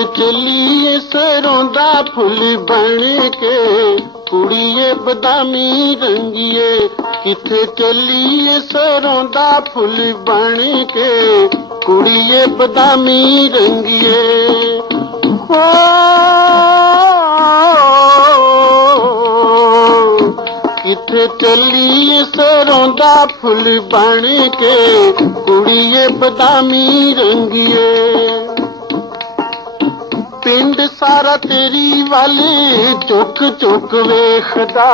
किथे चलीए सरों दा फुल बन के कुड़िए बदामी रंगिए। किथे चलीए सरों दा फुल बन के कुड़िए बदामी रंगिए। ओ किथे चलीए सरों दा फुल बन के कुड़िए बदामी रंगिए। पिंड सारा तेरी वाले चुक चुक वेखदा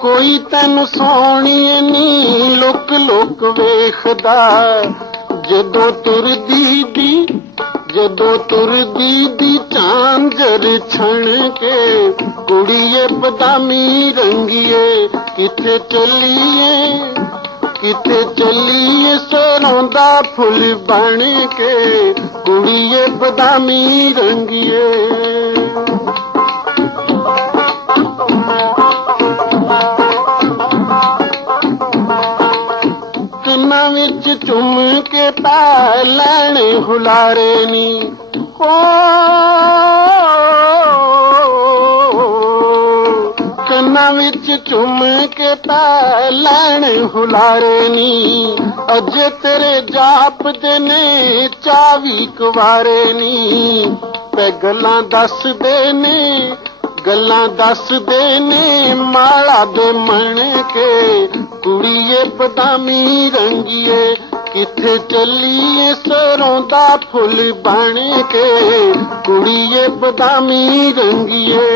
कोई तैनू सोहणीए नी लुक लुक वेखदा। जदों तुरदी दी झांझर छण के कुड़िए बदामी रंगिए। किथे चलीए सरों दा फुल बन के कुड़िए बदामी रंगिए। कन्नां विच चुम के पै लैणे हुलारे नी। कन्नां विच चुम के पै लैणे हुलारे नी। अजे तेरे जापदे ने 24 कुवारे नी। ते गल्लां दसदे ने माला दे मन के कुड़िए बदामी रंगिए। किथे चलीए सरों दा फुल बन के कुड़िए बदामी रंगिए।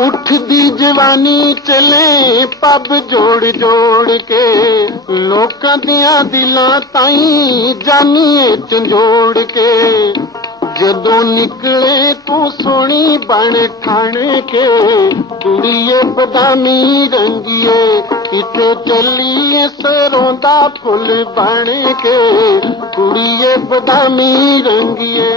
उठदी जवानी चले पब जोड़ जोड़ के लोकां दियां दिलां ताईं जानिए झंजोड़ के। जदों निकले तू सोहणी बन ठण के कुड़िए बदामी रंगिए। किथे चलीए सरों दा फुल बन के कुड़िए बदामी रंगिए।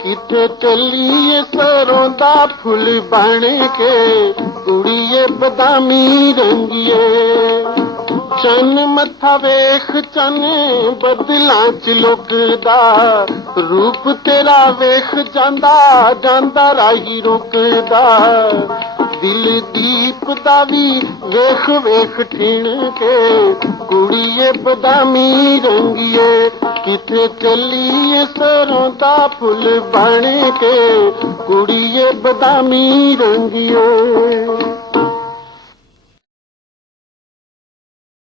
किथे चलीए सरों दा फुल बन के कुड़िए बदामी रंगिए। चन मथा वेख चन बदलां च लुकदा रूप तेरा वेख जांदा जांदा राही रुकदा। दिल दीप दा भी वेख वेख ठिण के कुड़िए बदामी रंगिए। किथे चलीए सरों दा फुल बन के कुड़िए बदामी रंगिए।